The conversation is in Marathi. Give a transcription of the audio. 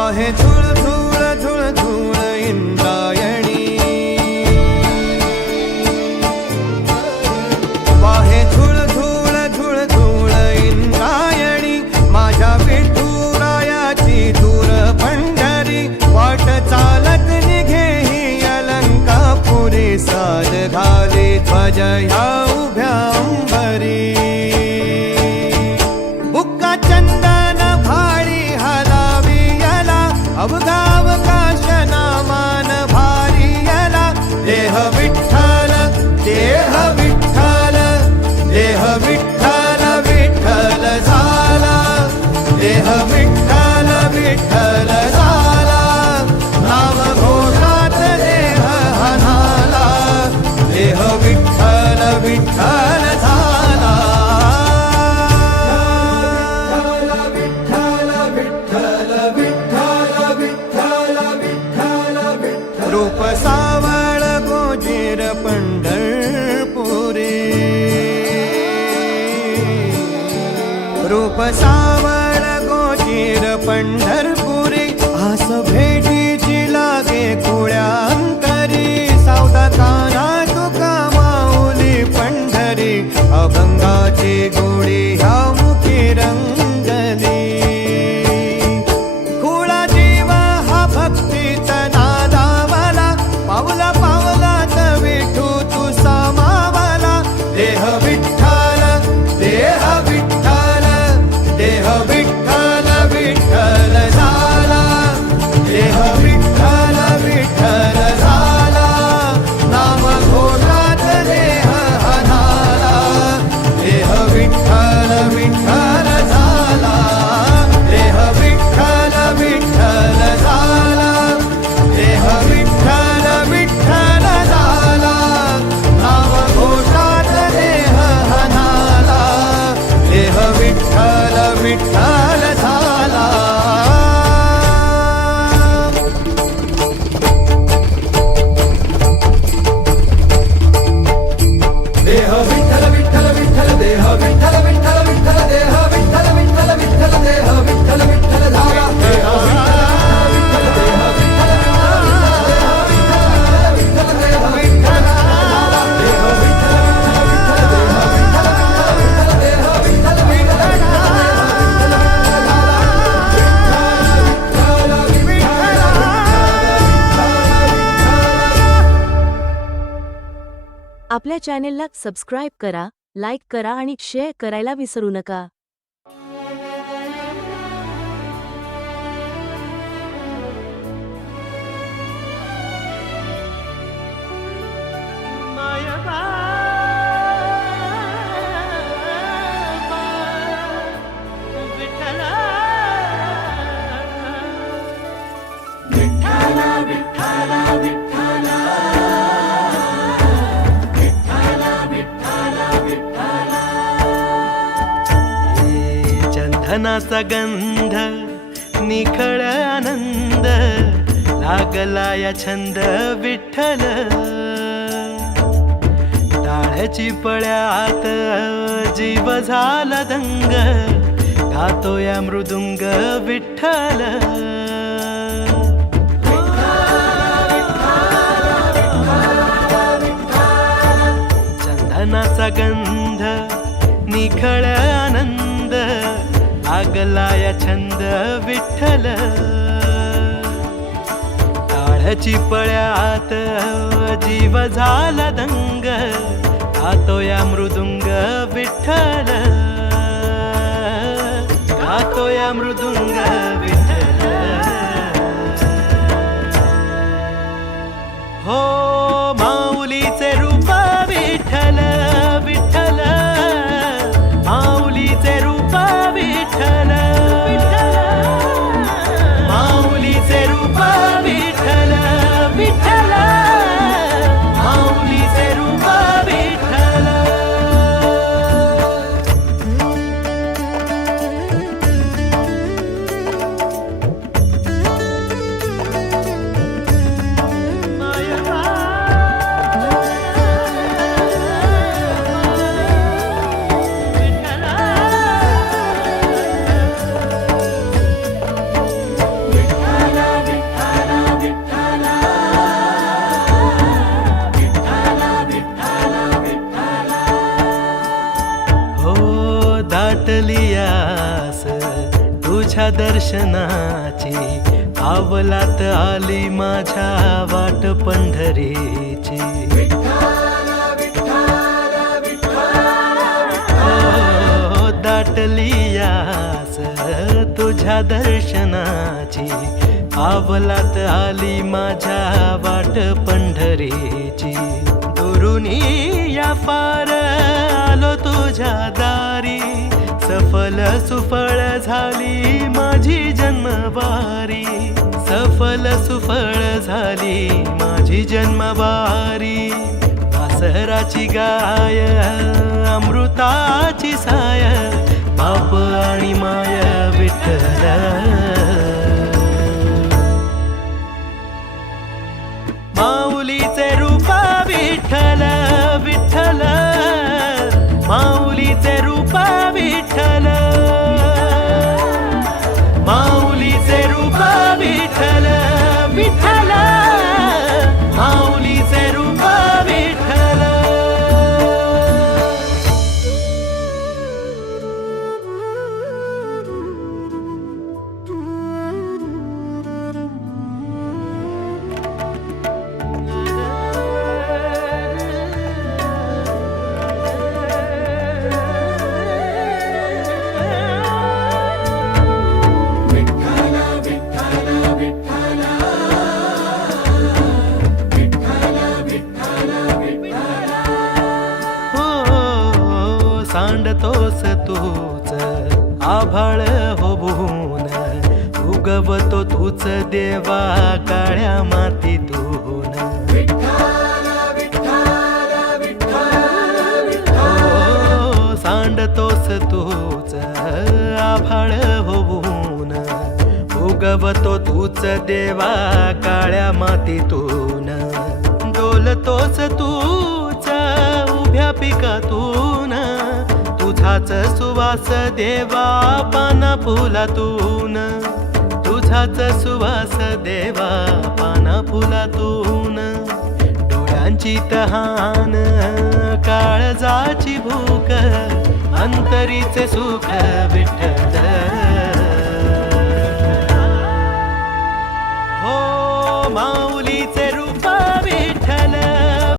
वाहे झुळ झुळ झुळ झुळ इंद्रायणी, वाहे झुळ झुळ झुळ झुळ इंद्रायणी, माझ्या विठुरायाची दूर पंढरी, वाट चालत निघे ही अलंकापुरी, साज घाली ध्वज ह्या उभ्या अंबरी, बुक्का चंदन भाळी हलावी याला, अवघावकाश नामान भारी याला, देह विठ्ठल देह विठ्ठल देह विठ्ठल विठ्ठल झाला, देह विठ्ठल विठ्ठल झाला, नाम घोषात देह हनाला, देह विठ्ठल विठ्ठल झाला, विठ्ठल विठ्ठल विठ्ठल विठ्ठल विठ्ठल विठ्ठल, रूप सावळ गोजीर पंढरपुरी, रूप सावळ गोजीर पंढरपुरी, आस भेटीची लागे खुळ्या अंतरी, सावता काना तुका माऊली पंढरी, अभंगाची गोडी ह्या मुखी रंगली, खुळा जीव हा भक्तीत नादावला, पावला पावलात विठू तू सामावला, देह विठ्ठल देह विठ्ठल देह विठ्ठल विठ्ठल झाला, देह विठ्ठल विठ्ठल झाला, नाम घोषात देह हनाला, देह विठ्ठल विठ्ठल झाला, देह विठ्ठल विठ्ठल झाला, देह विठ्ठल विठ्ठल झाला, नाम घोषात देह हनाला, देह विठ्ठल विठ्ठल झाला, देह विठ्ठल विठ्ठल विठ्ठल देह विठ्ठल विठ्ठल विठ्ठल देह विठ्ठल विठ्ठल विठ्ठल देह विठ्ठल विठ्ठल झाला, देह विठ्ठल देह विठ्ठल विठ्ठल देह विठ्ठल झाला, देह विठ्ठल देह विठ्ठल विठ्ठल आपल्या चॅनेलला सबस्क्राईब करा, लाईक करा आणि शेअर करायला विसरू नका. धनाचा गंध निखळ आनंद लागला या छंद विठ्ठल, टाळ्याची पळ्यात जीव झाला दंग, गातो या मृदुंग विठ्ठल, चंदनाचा गंध निखळ आनंद लागला या छंद विठ्ठल, टाळ्याची पळ्यात जीव झाला दंग, गातो या मृदुंग विठ्ठल, गातो या मृदुंग विठ्ठल, हो माऊलीचे रूप विठ्ठल विठ्ठल, माऊलीचे रूप विठ्ठल विठ्ठल, माऊलीचे रूप विठ्ठल विठ्ठल, माऊलीचे रूप विठ्ठल, दर्शनाची आवलात आली माझ्या वाट पंढरीची हो, दाटली यास तुझ्या दर्शनाची आवलात आली माझ्या वाट पंढरीची दुरुनी या पार आलो तुझ्या दारी सफल सुफळ झाली माझी जन्मवारी सफल सुफळ झाली माझी जन्मवारी वासराची गाय अमृताची साय बाप आणि माय विठ्ठल माऊलीचे रूप विठ्ठल विठ्ठल माऊलीचे रूप विठ्ठल माऊलीचे रूप विठ्ठल विठ्ठल माऊलीचे रूप विठ्ठल सांडतोस तूच आभाळ होऊन उगवतो तूच देवा काळ्या मातीतून हो, सांडतोस तूच आभाळ होऊन उगवतो तूच देवा काळ्या मातीतून डोलतोस तूच उभ्या पिकातून तुझाच सुवास देवा पाना फुलातून तुझाच सुवास देवा पाना फुलातून डोळ्यांची तहान काळजाची भूक अंतरीचे सुख विठ्ठल